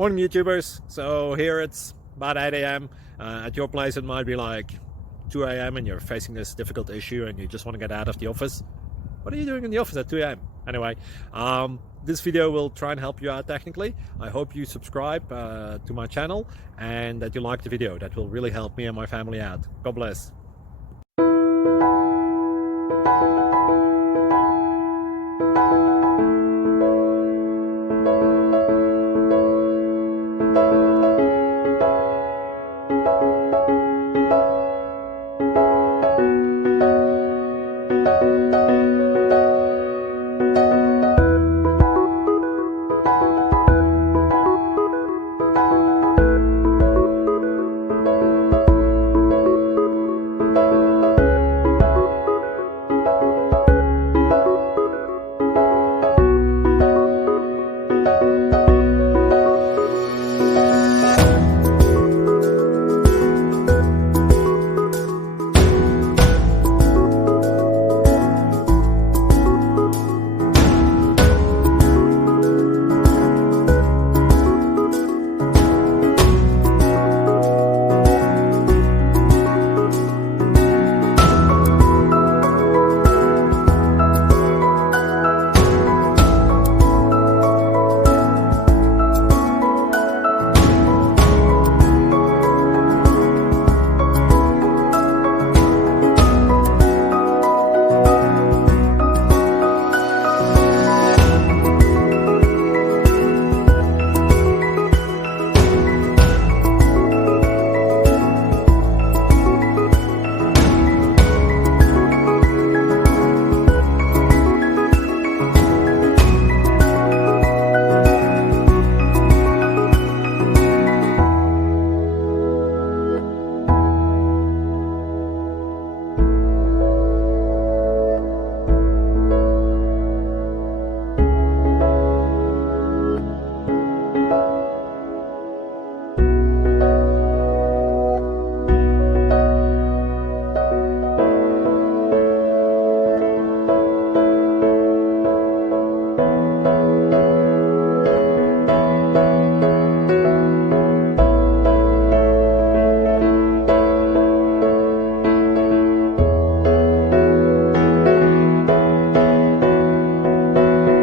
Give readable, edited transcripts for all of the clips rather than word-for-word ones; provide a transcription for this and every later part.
Morning YouTubers. So here it's about 8 a.m. At your place it might be like 2 a.m. and you're facing this difficult issue and you just want to get out of the office. What are you doing in the office at 2 a.m.? Anyway, this video will try and help you out technically. I hope you subscribe to my channel and that you like the video. That will really help me and my family out. God bless.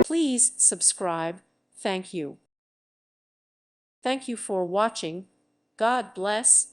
Please subscribe. Thank you. Thank you for watching. God bless.